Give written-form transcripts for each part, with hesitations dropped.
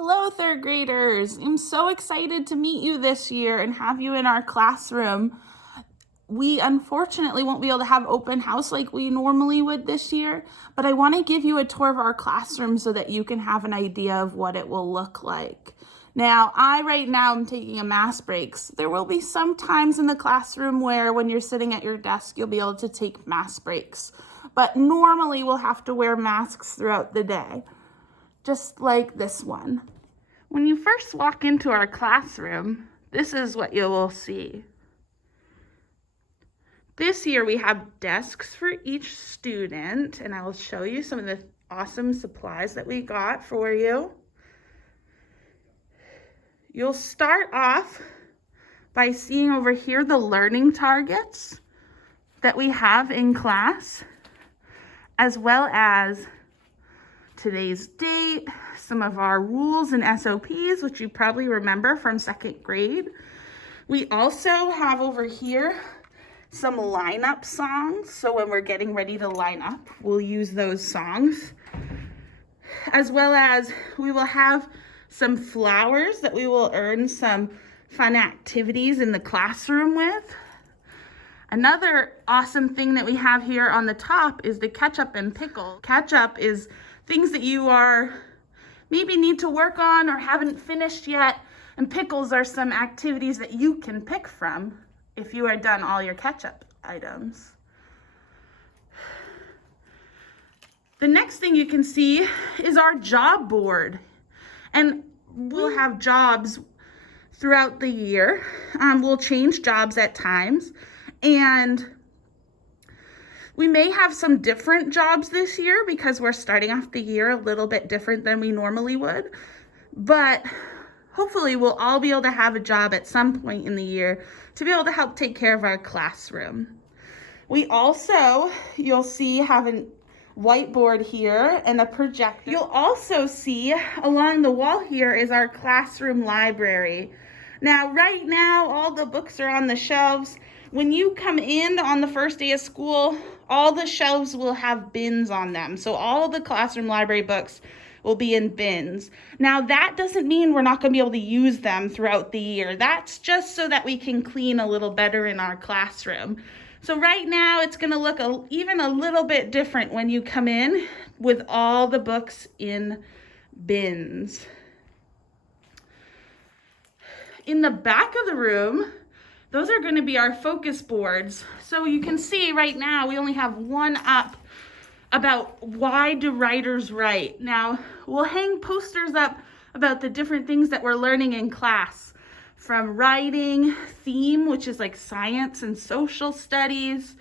Hello, third graders. I'm so excited to meet you this year and have you in our classroom. We unfortunately won't be able to have open house like we normally would this year, but I want to give you a tour of our classroom so that you can have an idea of what it will look like. Now, right now am taking a math breaks. There will be some times in the classroom where when you're sitting at your desk, you'll be able to take math breaks, but normally we'll have to wear masks throughout the day, just like this one. When you first walk into our classroom, this is what you will see. This year we have desks for each student, and I will show you some of the awesome supplies that we got for you. You'll start off by seeing over here the learning targets that we have in class, as well as today's date, some of our rules and SOPs, which you probably remember from second grade. We also have over here some lineup songs. So when we're getting ready to line up, we'll use those songs. As well as we will have some flowers that we will earn some fun activities in the classroom with. Another awesome thing that we have here on the top is the ketchup and pickle. Ketchup is things that you maybe need to work on or haven't finished yet, and pickles are some activities that you can pick from if you are done all your ketchup items. The next thing you can see is our job board, and we'll have jobs throughout the year. We'll change jobs at times, and we may have some different jobs this year because we're starting off the year a little bit different than we normally would. But hopefully we'll all be able to have a job at some point in the year to be able to help take care of our classroom. We also, you'll see, have a whiteboard here and a projector. You'll also see along the wall here is our classroom library. Now, right now, all the books are on the shelves. When you come in on the first day of school, all the shelves will have bins on them. So all the classroom library books will be in bins. Now that doesn't mean we're not going to be able to use them throughout the year. That's just so that we can clean a little better in our classroom. So right now it's going to look even a little bit different when you come in with all the books in bins. In the back of the room, those are going to be our focus boards. So you can see right now we only have one up about why do writers write. Now we'll hang posters up about the different things that we're learning in class, from writing, theme, which is like science and social studies,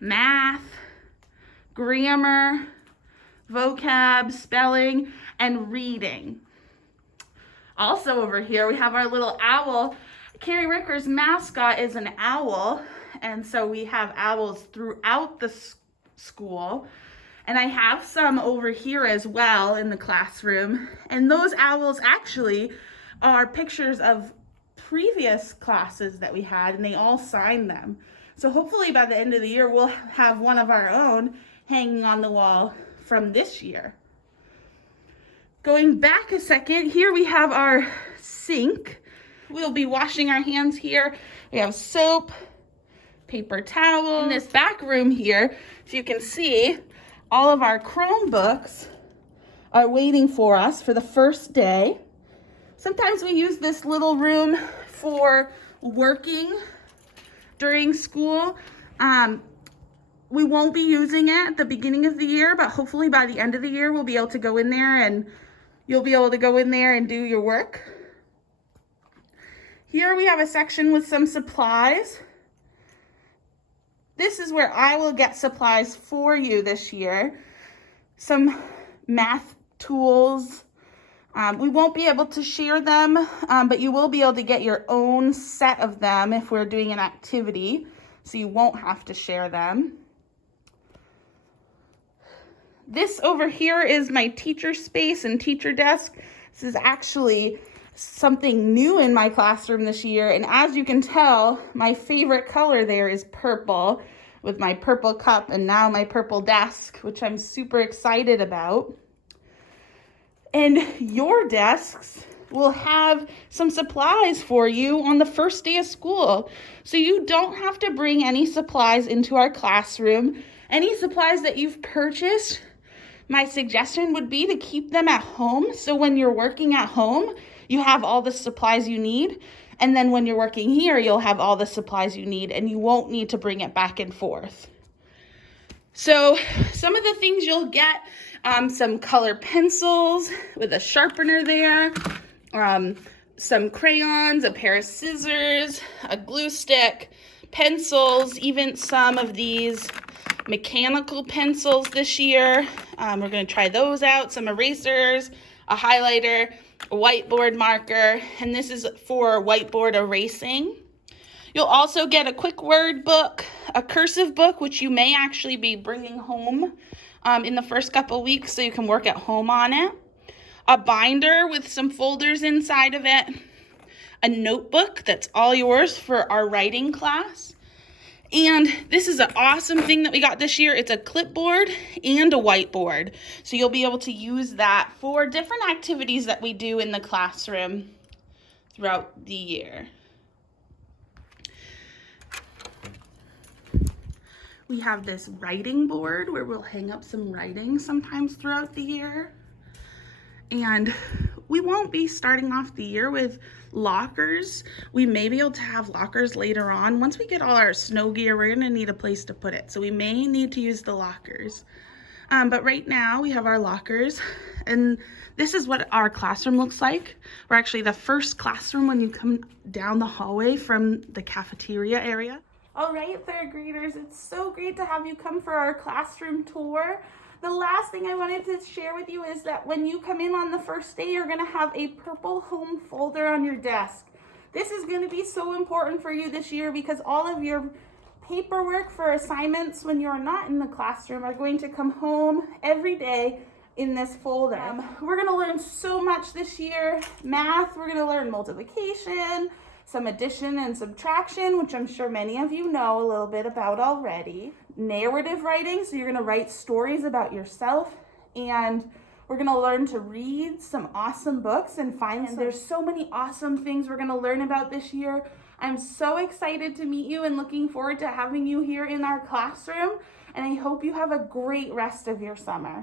math, grammar, vocab, spelling, and reading. Also over here we have our little owl. Carrie Ricker's mascot is an owl, and so we have owls throughout the school. And I have some over here as well in the classroom. And those owls actually are pictures of previous classes that we had, and they all signed them. So hopefully by the end of the year, we'll have one of our own hanging on the wall from this year. Going back a second, here we have our sink. We'll be washing our hands here. We have soap, paper towel. In this back room here, as you can see, all of our Chromebooks are waiting for us for the first day. Sometimes we use this little room for working during school. We won't be using it at the beginning of the year, but hopefully by the end of the year, we'll be able to go in there and you'll be able to go in there and do your work. Here we have a section with some supplies. This is where I will get supplies for you this year. Some math tools. We won't be able to share them, but you will be able to get your own set of them if we're doing an activity, so you won't have to share them. This over here is my teacher space and teacher desk. This is actually something new in my classroom this year, and as you can tell, my favorite color there is purple, with my purple cup and now my purple desk, which I'm super excited about. And your desks will have some supplies for you on the first day of school. So you don't have to bring any supplies into our classroom. Any supplies that you've purchased, my suggestion would be to keep them at home. So when you're working at home, you have all the supplies you need. And then when you're working here, you'll have all the supplies you need and you won't need to bring it back and forth. So some of the things you'll get, some color pencils with a sharpener there, some crayons, a pair of scissors, a glue stick, pencils, even some of these mechanical pencils this year. We're going to try those out, some erasers, a highlighter, a whiteboard marker, and this is for whiteboard erasing. You'll also get a quick word book, a cursive book, which you may actually be bringing home in the first couple weeks so you can work at home on it. A binder with some folders inside of it. A notebook that's all yours for our writing class. And this is an awesome thing that we got this year. It's a clipboard and a whiteboard. So you'll be able to use that for different activities that we do in the classroom throughout the year. We have this writing board where we'll hang up some writing sometimes throughout the year. And we won't be starting off the year with lockers. We may be able to have lockers later on. Once we get all our snow gear, we're gonna need a place to put it. So we may need to use the lockers. But right now we have our lockers, and this is what our classroom looks like. We're actually the first classroom when you come down the hallway from the cafeteria area. All right, third graders, it's so great to have you come for our classroom tour. The last thing I wanted to share with you is that when you come in on the first day, you're gonna have a purple home folder on your desk. This is gonna be so important for you this year because all of your paperwork for assignments when you're not in the classroom are going to come home every day in this folder. We're gonna learn so much this year. Math, we're gonna learn multiplication, some addition and subtraction, which I'm sure many of you know a little bit about already. Narrative writing, so you're gonna write stories about yourself, and we're gonna learn to read some awesome books and there's so many awesome things we're gonna learn about this year. I'm so excited to meet you and looking forward to having you here in our classroom, and I hope you have a great rest of your summer.